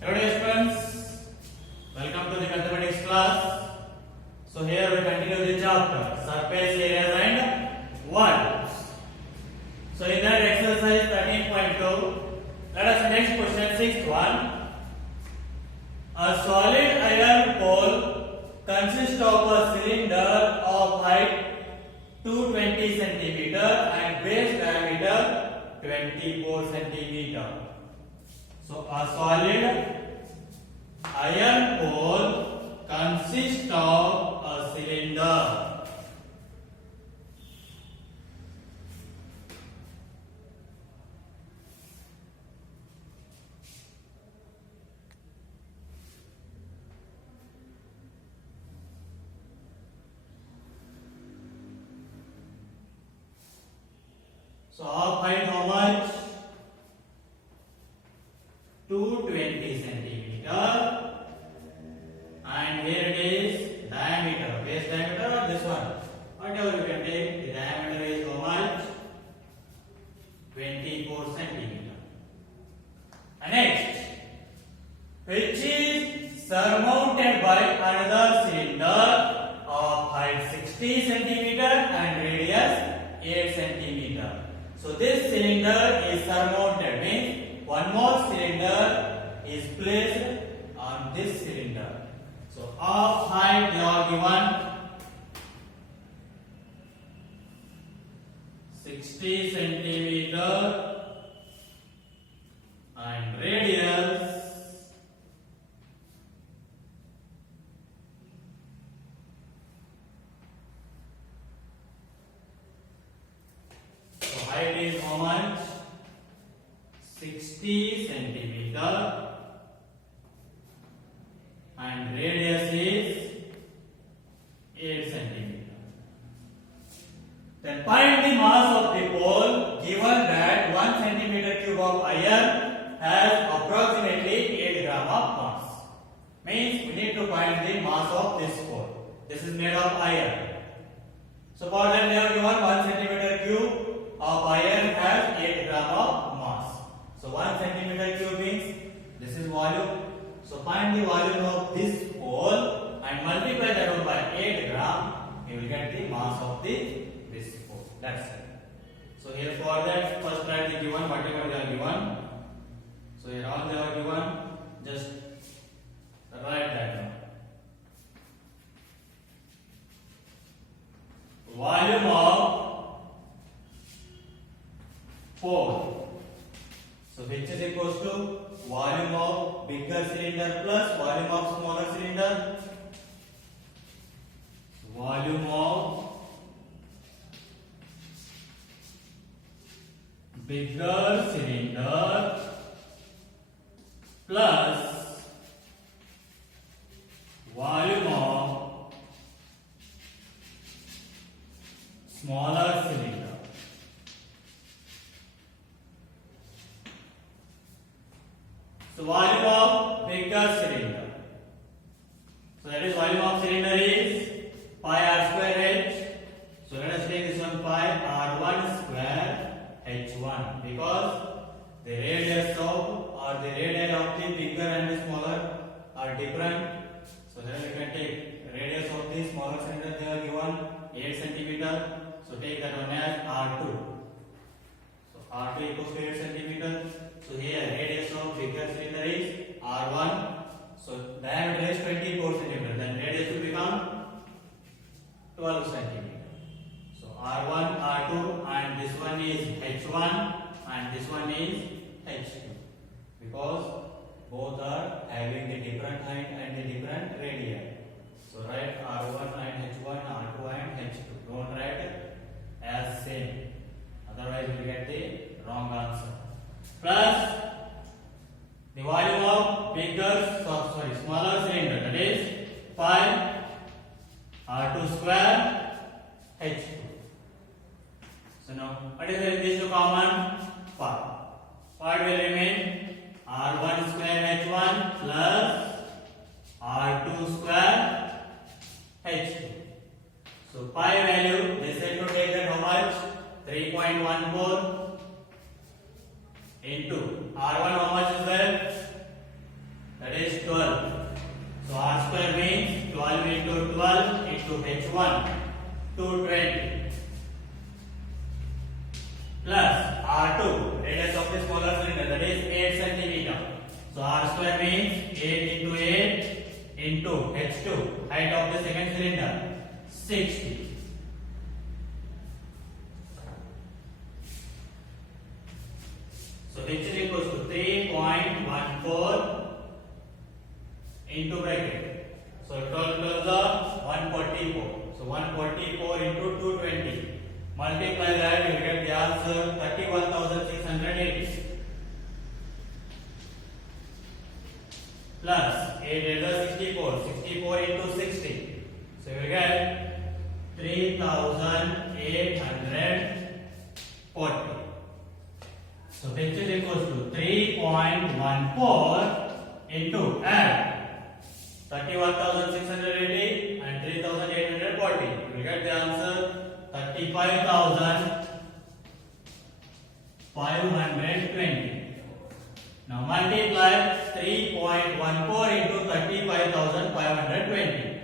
Hello dear students, welcome to the mathematics class. So here we continue the chapter surface areas and volumes. So in that exercise 13.2, let us next question, sixth one. A solid iron pole consists of a cylinder of height 220 centimeter and base diameter 24 centimeter. So a solid iron pole consists of a cylinder. So of height how much? 220 centimeter, and here it is diameter, base diameter or this one, whatever you can take. The diameter is how much? 24 centimeter. And next, which is surmounted by another cylinder of height 60 centimeter and radius 8 centimeter. So this cylinder is surmounted, means one more cylinder is placed on this cylinder. So of height they are given 60 centimeter and radius 60 centimeter and radius is 8 centimeter. Then find the mass of the pole given that 1 centimeter cube of iron has approximately 8 gram of mass. Means we need to find the mass of this pole. This is made of iron. So for that they have given 1 centimeter cube of iron has 8 gram of mass. So 1 centimeter cube means this is volume. So find the volume of this pole and multiply that one by 8 gram. You will get the mass of this pole. That's it. So here for that, first write the given whatever they are given. So here all they are given. Just write that down. Volume of pole. So which is equals to volume of bigger cylinder plus volume of smaller cylinder. Volume of bigger cylinder plus volume of smaller cylinder. So volume of bigger cylinder. So that is volume of cylinder is pi r square h. So let us take this one pi r1 square h1 because the radius of or the radii of the bigger and the smaller are different. So here we can take radius of the smaller cylinder, they are given 8 centimeter. So take that one as r2. So r2 equals to 8 centimeter. So here radius of bigger cylinder is r1. So diameter is 24 centimeter. Then radius will become 12 centimeter. So r1, r2, and this one is h1 and this one is h2 because both are having the different height and the different radii. So write r1 and h1, r2 and h2. Don't write as same. Otherwise you will get the wrong answer. Plus the volume of smaller cylinder, that is pi r2 square h2. So now what is this to common? Pi. What will remain? r1 square h1 plus r2 square h2. So pi value, they said to take that how much? 3.14 into R1 how much is there? H12. So R square means 12 into 12 into H1, 220. Plus R2, radius of the smaller cylinder, that is 8 centimeter. So R square means 8 into 8 into H2, height of the second cylinder, 60. So which is equals to 3.14 into bracket. So total are 144. So 144 into 220. Multiply that, you will get the answer 31,680. Plus 8 is 64. 64 into 60. So you will get 3,840. So which is equals to 3.14 into add 31,680 and 3,840. You will get the answer 35,520. Now multiply 3.14 into 35,520.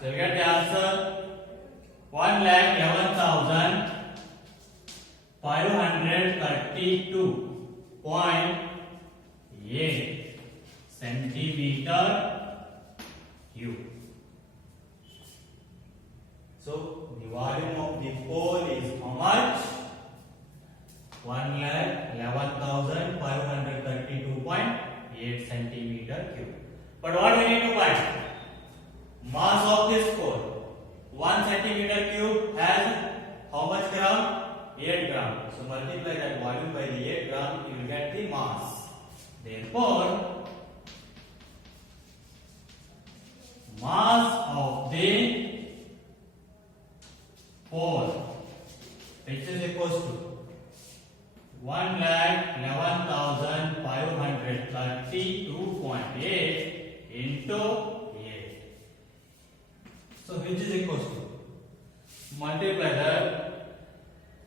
So you get the answer 1,11,532.8 centimeter cube. So the volume of the pole is how much? 1,11,532.8 centimeter cube. But what we need to find? Mass of this pole. 1 centimeter cube has how much gram? 8 gram. So multiply that volume by the 8 gram, you will get the mass. Therefore, mass of the pole, which is equals to 1,11,532.8 into 8. So which is equals to, multiply that,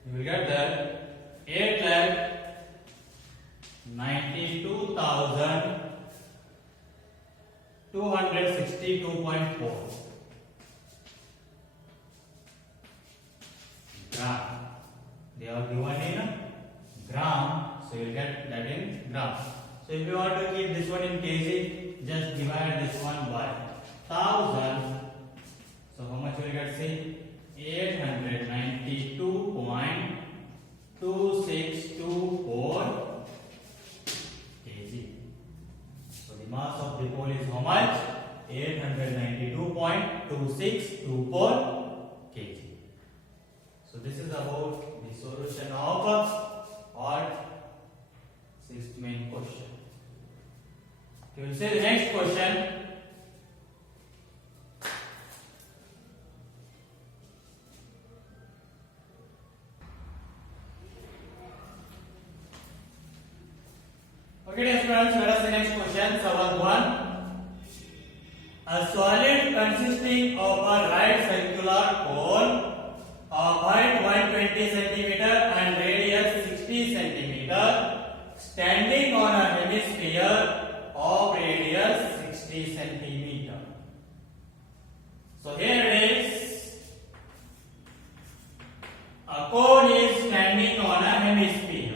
you will get that 8,92,262.4 gram. They are given in gram, so you will get that in gram. So if you want to keep this one in kg, just divide this one by 1000. So how much you will get? See, 892.2624 kg. So the mass of the pole is how much? 892.2624 kg. So this is about the solution of odd sixth main question. You will see the next question. Okay, dear students, let us see the next question. Sawal 1. A solid consisting of a right circular cone of height 120 cm and radius 60 cm, standing on a hemisphere of radius 60 cm. So here it is. A cone is standing on a hemisphere.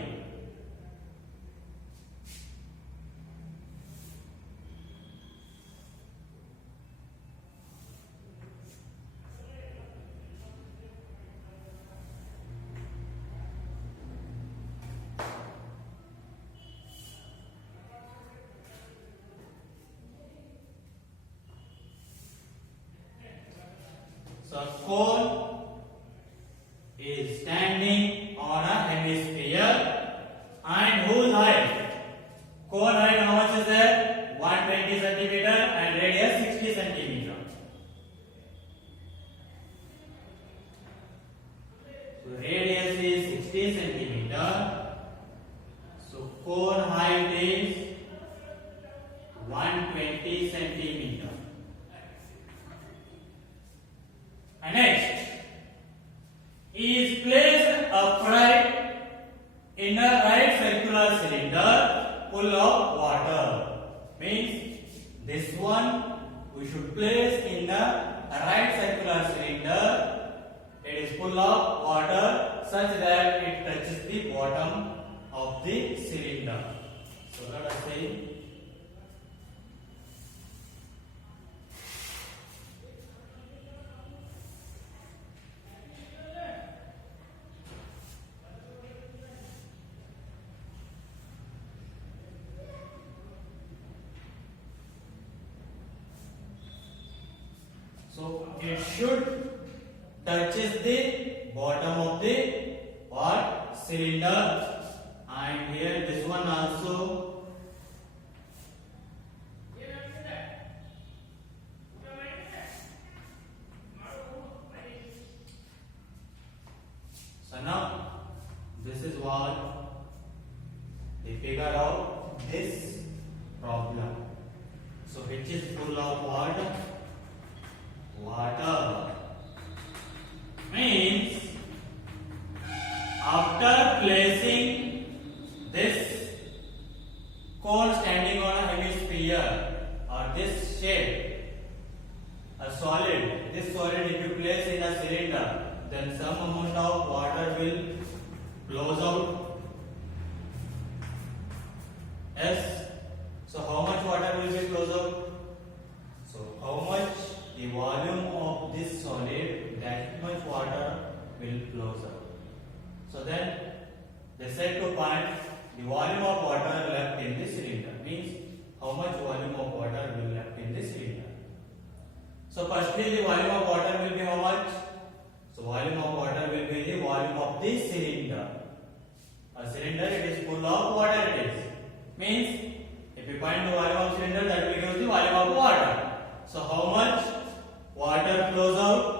So cone is standing on a hemisphere, and whose height? Cone height how much is there? 120 cm and radius 60 cm. So radius is 60 cm. So cone height is 120 cm. And next, is placed upright in a right circular cylinder full of water. Means this one we should place in the right circular cylinder. It is full of water such that it touches the bottom of the cylinder. So let us say so it should touches the bottom of the what cylinder, and here this one also. So now this is what they figure out this problem. So which is full of water. Means after placing this cone standing on a hemisphere or this shape, a solid, this solid if you place in a cylinder, then some amount of water will flows out. Yes. So how much water will be flows out? So how much the volume of this solid, that much water will flows out. So then they said to find the volume of water left in the cylinder, means how much volume of water will left in the cylinder. So firstly the volume of water will be how much? So volume of water will be the volume of the cylinder. A cylinder, it is full of water, it is. Means if you find the volume of cylinder, that will give the volume of water. So how much water flows out?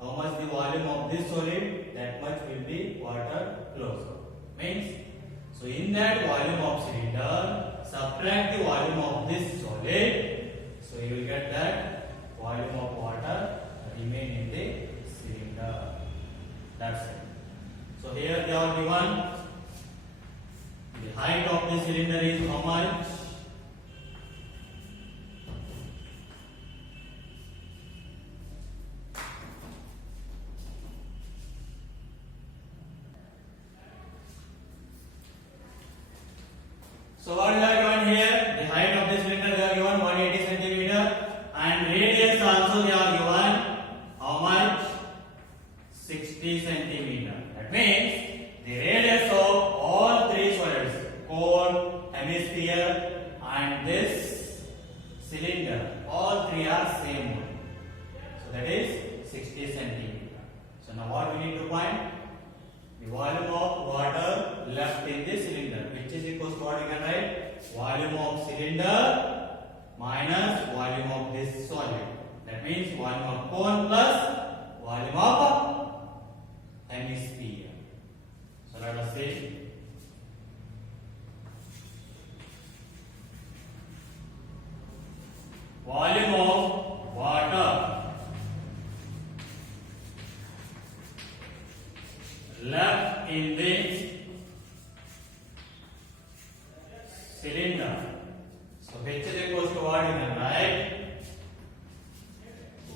How much the volume of this solid, that much will be water flows out. Means, so in that volume of cylinder, subtract the volume of this solid, so you will get that volume of water remain in the cylinder. That's it. So here they are given the height of the cylinder is how much? So what they are given here, the height of the cylinder they are given 180 centimeter, and radius also they are given how much? 60 centimeter. That means the radius of all three solids, cone, hemisphere and this cylinder, all three are same one. So that is 60 centimeter. So now what we need to find? The volume of water left in the cylinder, which is equals to what we can write? Volume of cylinder minus volume of this solid. That means volume of cone plus volume of hemisphere. So let us say volume of water left in the cylinder. So H is equals to what you can write?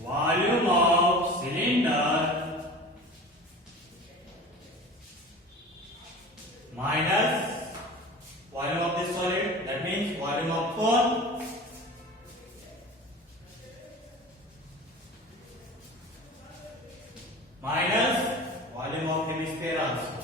Volume of cylinder minus volume of this solid, that means volume of cone minus volume of hemisphere also.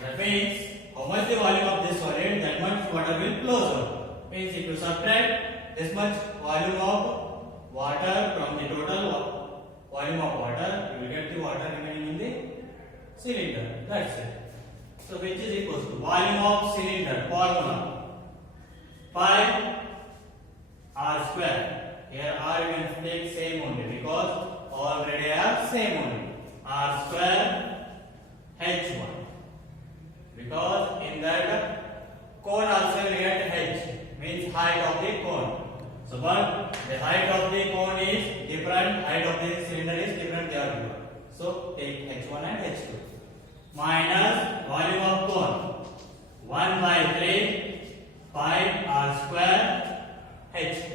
That means how much the volume of this solid, that much water will flow out. Means if you subtract this much volume of water from the total volume of water, you will get the water remaining in the cylinder. That's it. So which is equals to volume of cylinder, formula 5 R square. Here R you can take same only because already have same only. R square H1. Because in that cone also will get H, means height of the cone. So but the height of the cone is different, height of the cylinder is different, they are given. So take H1 and H2. minus volume of cone 1 by 3 pi r square h2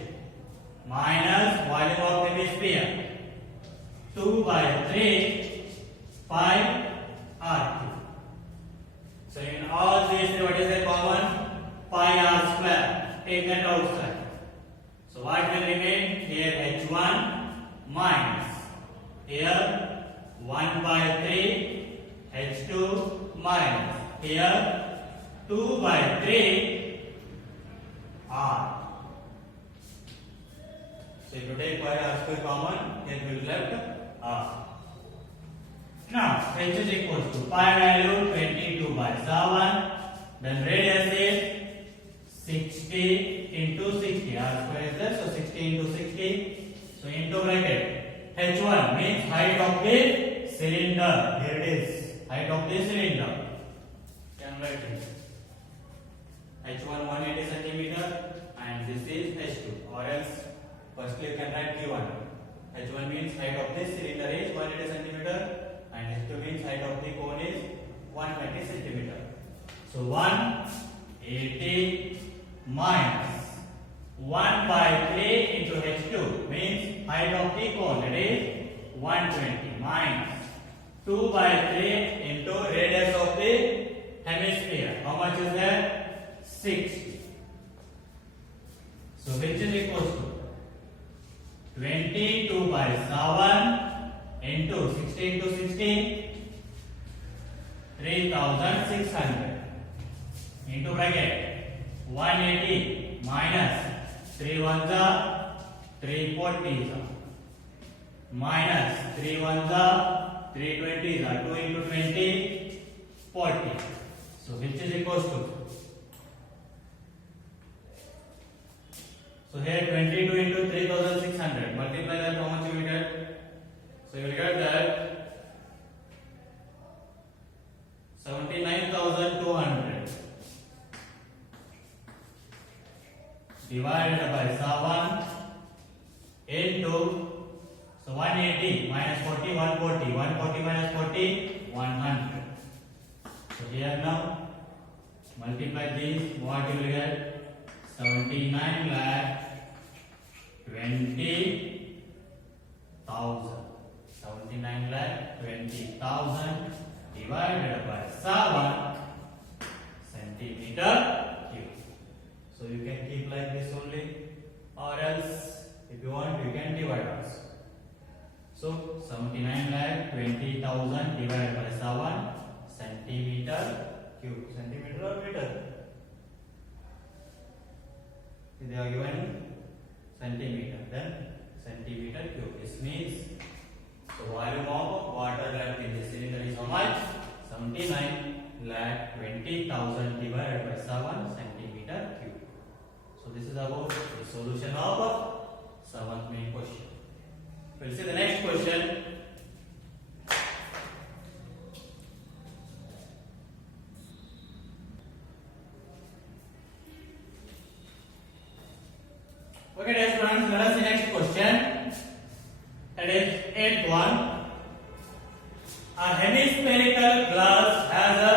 minus volume of hemisphere 2 by 3 pi r2. So in all these, what is the common? Pi r square. Take that outside. So what will remain? Here h1 minus here 1 by 3 h2 minus here 2 by 3 r. So if you take pi r square common, then we will left r. Now h is equals to pi value 22 by 7. Then radius is 60 into 60. R square is there, so 60 into 60. So into bracket h1 means height of the cylinder. Here it is, height of the cylinder. Can write it. h1 180 centimeter and this is h2, or else firstly you can write q1. h1 means height of this cylinder is 180 centimeter and h2 means height of the cone is 120 centimeter. So 180 minus 1 by 3 into h2 means height of the cone, that is 120 minus 2 by 3 into radius of the hemisphere. How much is there? 60. So which is equals to 22 by 7 into 60 into 60, 3600 into bracket 180 minus 3 ones are 340s are minus 3 ones are 320s are 2 into 20 40. So which is equals to, so here 22 into 3600 multiply that, how much you will get? So you will get that 79,200 divided by 7 into, so 180 minus 40 140, 140 minus 40 100. So here now multiply these, what you will get? 79 lakh 20,000. 79 lakh 20,000 divided by 7 centimeter cube. So you can keep like this only, or else if you want you can divide also. So 79 lakh 20,000 divided by 7 centimeter cube. Centimeter or meter? They are given centimeter, then centimeter cube. This means the volume of water left in the cylinder is how much? 79 lakh 20,000 divided by 7 centimeter cube. So this is about the solution of 7th main question. We'll see the next question. Okay, dear students, let us see next question. That is 8.1. A hemispherical glass has a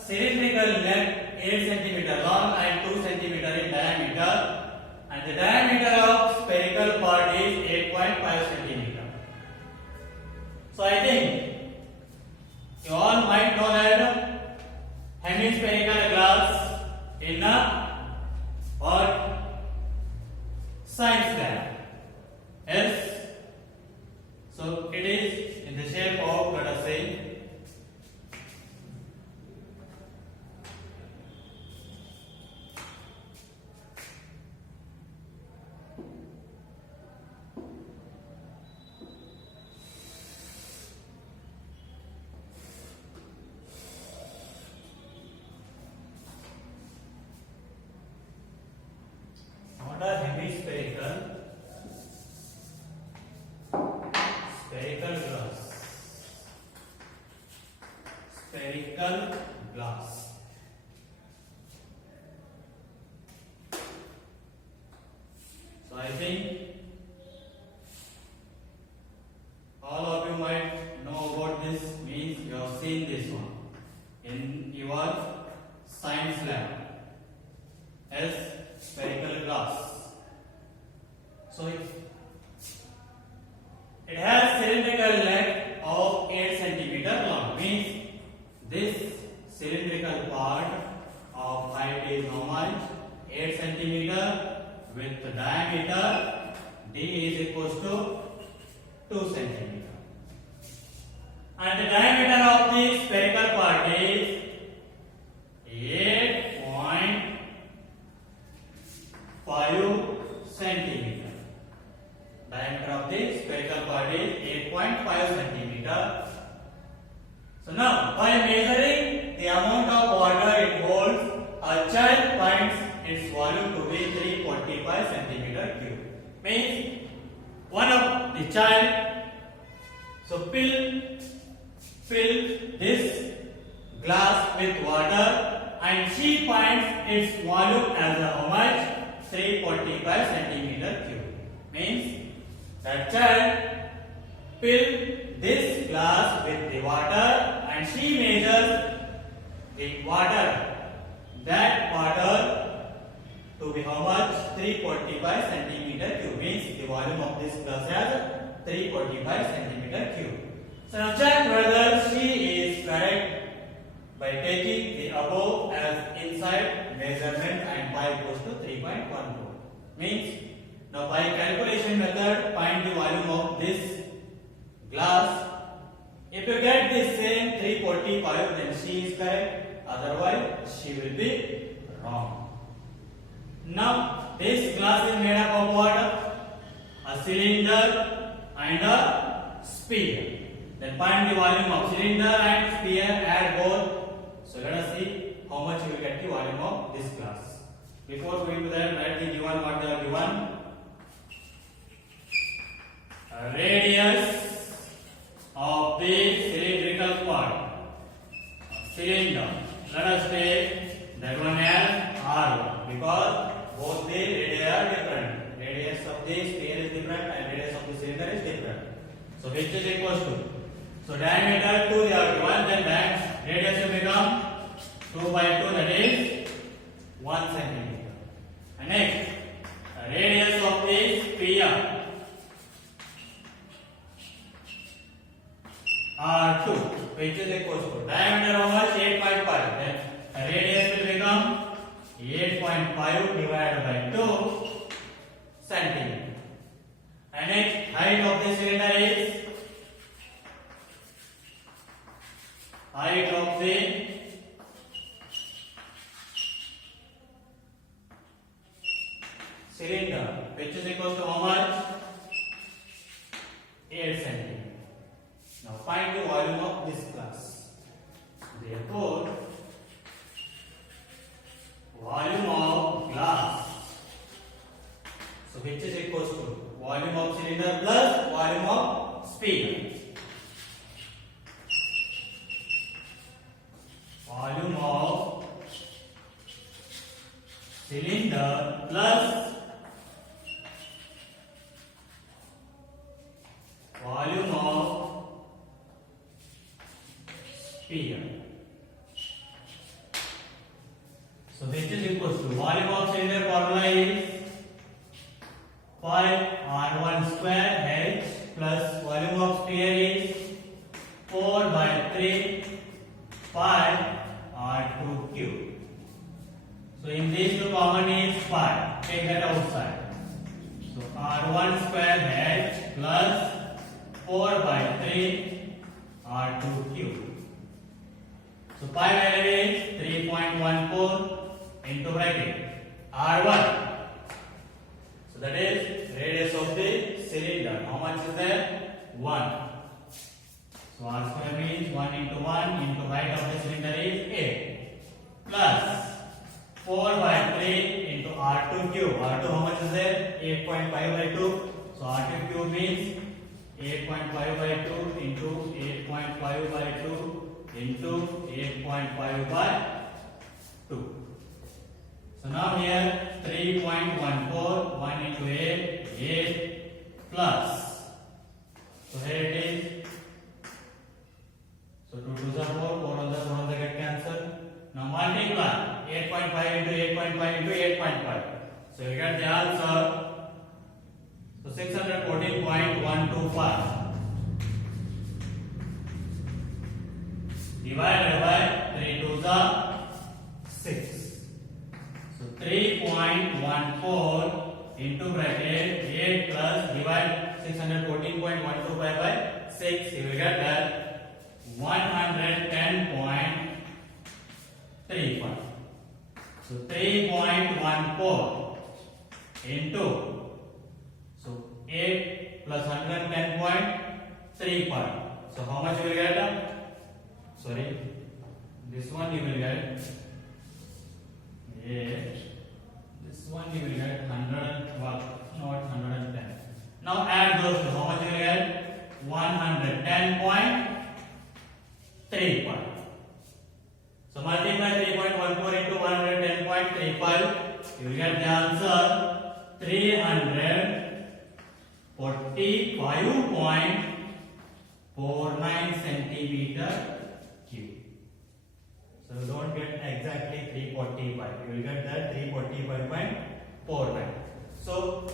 cylindrical neck 8 cm long and 2 cm in diameter, and the diameter of spherical part is 8.5 cm. So I think you all might know that hemispherical glass in a what? Science lab. Yes. So it is in the shape of, let us say, what are hemispherical? Spherical glass. Spherical glass. So I think all of you might know about this, means you have seen this one. was science lab as spherical glass. So it has cylindrical leg of 8 centimeter long. Means this cylindrical part of height is how much? 8 centimeter with the diameter D is equals to 2 centimeter. And the diameter of the spherical part is 8.5 centimeter. Diameter of the spherical part is 8.5 centimeter. So now, by measuring the amount of water it holds, a child finds its volume to be 345 centimeter cube. Means one of the child fill this glass with water and she finds its volume as how much? 345 centimeter cube. Means that child filled this glass with the water and she measures the water. That water to be how much? 345 centimeter cube. Means the volume of this glass has 345 centimeter cube. So now check whether she is correct by taking the above as inside measurement and pi equals to 3.14. Means now by calculation method find the volume of this glass. If you get the same 345 then she is correct, otherwise she will be wrong. Now this glass is made up of what? A cylinder and a sphere. Then find the volume of cylinder and sphere, add both. So let us see how much you will get the volume of this glass. Before going to that, write the given what they are given. Radius of the cylindrical part. Cylinder. Let us take that one as R1 because both the radii are different. Radius of the sphere is different and radius of the cylinder is different. So which is equals to? So diameter 2 they are given, then radius will become 2 by 2, that is 1 centimeter. And next, radius of the sphere R2, which is equals to diameter how much? 8.5. Then radius will become 8.5 divided by 2 centimeter. And next, height of the cylinder is height of the cylinder, which is equals to how much? 8 centimeter. Now find the volume of this glass. Therefore, volume of glass, so which is equals to volume of cylinder plus volume of sphere. Volume of cylinder plus volume of sphere. So which is equals to volume of cylinder formula is 5R1 square H plus volume of sphere is 4 by 3 pi R2 cube. So in these two common is pi. Take that outside. So R1 square H plus 4 by 3 R2 cube. So pi value is 3.14 into bracket R1. So that is radius of the cylinder. How much is there? 1. So R square means 1 into 1 into height of the cylinder is 8 plus 4 by 3 into R2 cube. R2 how much is there? 8.5 by 2. So R2 cube means 8.5 by 2 into 8.5 by 2 into 8.5 by 2. So now here 3.14, 1 into 8, 8 plus. So here it is. So 2 to the 4, 4 on the get cancelled. divided by 3 2s are 6. So 3.14 into bracket 8 plus divide 614.125 by 6. You will get that 110.35. So 3.14 into, so 8 plus 110.35. So how much you will get? Sorry, this one you will get 8. This one you will get 112, not 110. Now add those two. How much you will get? 110.35. So multiply 3.14 into 110.35. You will get the answer 345.49 centimeter cube. So don't get exactly 345. You will get that 345.49. So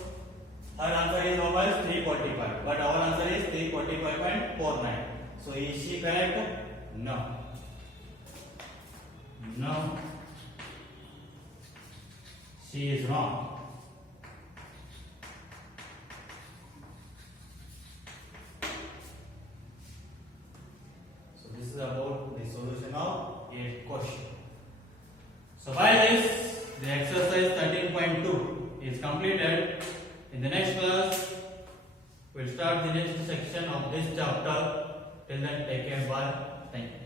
her answer is always 345, but our answer is 345.49. So is she correct? No. No. She is wrong. So this is about the solution of a question. So by this, the exercise 13.2 is completed. In the next class, we'll start the next section of this chapter. Till then, take care. Bye. Thank you.